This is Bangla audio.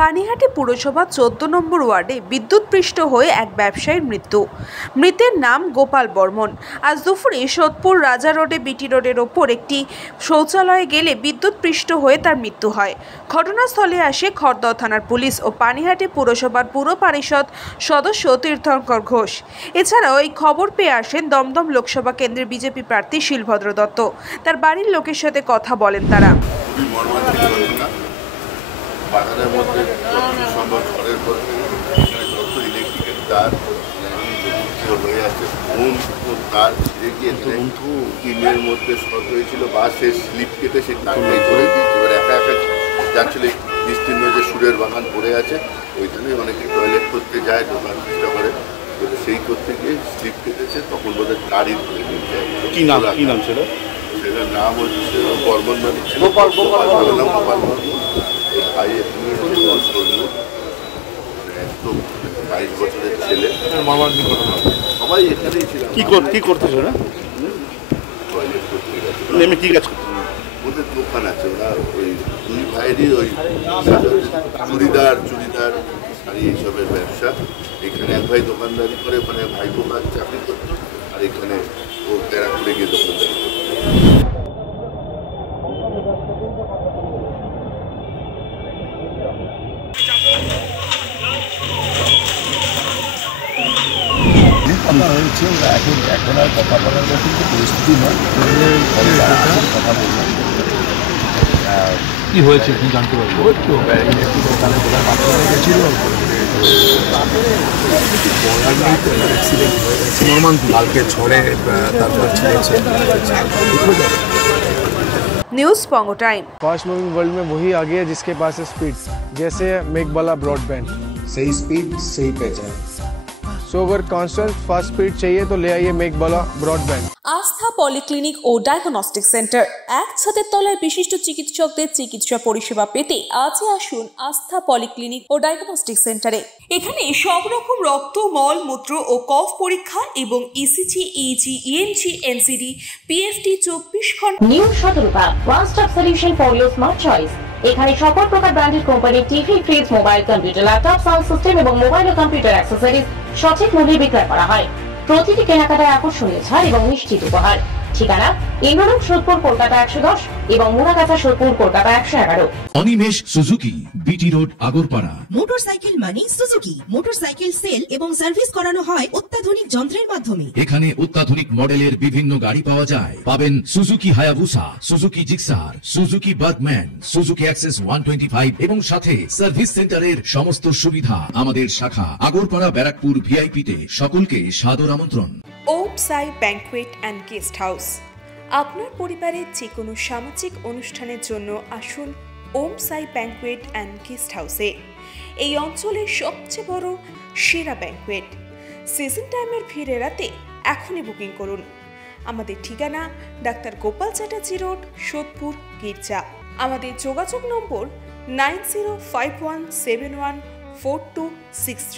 পানিহাটি পুরসভা 14 নম্বর ওয়ার্ডে বিদ্যুৎপৃষ্ট হয়ে এক ব্যবসায়ীর মৃত্যু। মৃতের নাম গোপাল বর্মন। আজ দুপুরে সোদপুর রাজা রোডে বিটি রোডের ওপর একটি শৌচালয়ে গেলে বিদ্যুৎপৃষ্ট হয়ে তার মৃত্যু হয়। ঘটনাস্থলে আসে খড়দহ থানার পুলিশ ও পানিহাটি পুরসভার পুর পরিষদ সদস্য তীর্থঙ্কর ঘোষ। এছাড়াও এই খবর পেয়ে আসেন দমদম লোকসভা কেন্দ্রের বিজেপি প্রার্থী শিলভদ্র দত্ত। তার বাড়ির লোকের সাথে কথা বলেন তারা। বাগানের মধ্যে যতটুকু সম্ভব ঘরের মধ্যে যত ইলেকট্রিকের তার হয়ে আছে তার ছিঁড়ে গিয়ে টিনের মধ্যে শর্ট হয়েছিল বা সে স্লিপ কেটে সেই তারটাই ধরে দিয়েছে। এবার একা একা যাচ্ছিল বিস্তীর্ণ যে সুরের বাগান পড়ে আছে ওইখানে অনেকে টয়লেট করতে যায়, দোকান চেষ্টা করে, সেই করতে গিয়ে স্লিপ কেটেছে, তখন বোধহয় তারই ধরে নিয়ে যায়। কি নাম ছিল? সেটার নাম হচ্ছে বর্মন, মানে গোপাল বর্মন। ভাই একদম 22 বছরের ছেলে, সবাই এখানেই ছিল। কি করতেছে ওরা? টয়লেট করতে গেছে। কি কাজ করতে? ওদের দোকান আছে, ওরা ওই দুই ভাইয়েরই ওই চুড়িদার শাড়ি এইসবের ব্যবসা। এখানে এক ভাই দোকানদারি করে, ওখানে ভাইপো কাজ চাকরি করতো, আর এখানে ও ব্যারাকপুরে গিয়ে দোকানদারি করতো। কথা হয়েছে, ওরা এখন আর কথা বলার মতো পরিস্থিতি নয়। কথা বললাম কি হয়েছে কি জানতে পারবো। একটু দোকানে বোধহয় পাথর হয়ে গেছিল, অ্যাক্সিডেন্ট হয়ে গেছে। নর্মাল কালকে ঝড়ে তারপর ছিঁড়েছে। न्यूज़ पोंगो टाइम। फास्ट मूविंग वर्ल्ड में वही आगे है जिसके पास है स्पीड, जैसे मेघबाला ब्रॉडबैंड। सही स्पीड सही पहचान। सो अगर कांस्टेंट फास्ट स्पीड चाहिए तो ले आइए मेघबाला ब्रॉडबैंड। আস্থা পলিক্লিনিক ও ডায়াগনস্টিক সেন্টার, এক ছাদের তলায় বিশিষ্ট চিকিৎসকদের চিকিৎসা পরিষেবা পেতে আজই আসুন আস্থা পলিক্লিনিক ও ডায়াগনস্টিক সেন্টারে। এখানে সব রকম রক্ত, মল, মূত্র ও কফ পরীক্ষা এবং ECG, easy, ENG, NCD, PFT 24 ঘন্টা। New Shatarupa, one stop solution for your smart choice. এখানে সকল প্রকার ব্র্যান্ডেড কোম্পানির TV, fridge, mobile, computer, laptop, sound system এবং মোবাইল ও কম্পিউটার অ্যাক্সেসরিজ সঠিক মূল্যে বিক্রয় করা হয়। প্রতিটি কেনাকাটায় আকর্ষণীয় ছাড় এবং নিশ্চিত উপহার। ঠিকানা ইন্দ্রনগর, সোদপুর, কলকাতা 110 এবং Muragachha, Sodepur, Kolkata 111। Animesh Suzuki, BT road, Agarpara. Motorcycle মানে সুজুকি। মোটরসাইকেল সেল এবং সার্ভিস করানো হয় অত্যাধুনিক যন্ত্রের মাধ্যমে। এখানে অত্যাধুনিক মডেলের বিভিন্ন গাড়ি পাওয়া যায়। পাবেন Suzuki Hayabusa, Suzuki Gixxer, Suzuki Bergman, Suzuki access 125 এবং সাথে সার্ভিস সেন্টারের সমস্ত সুবিধা। আমাদের শাখা আগরপাড়া, ব্যারাকপুর ভিআইপি তে। সকলকে সাদর আমন্ত্রণ। ওম সাই ব্যাংকুয়েট অ্যান্ড গেস্ট হাউস। আপনার পরিবারের যে কোনো সামাজিক অনুষ্ঠানের জন্য আসুন ওম সাই ব্যাংকুয়েট অ্যান্ড গেস্ট হাউসে। এই অঞ্চলের সবচেয়ে বড় সেরা ব্যাংকুয়েট। সিজন টাইমের ভিড় এড়াতে এখনই বুকিং করুন। আমাদের ঠিকানা ডাক্তার গোপাল চ্যাটার্জি রোড, সোদপুর, গির্জা। আমাদের যোগাযোগ নম্বর 9051714263।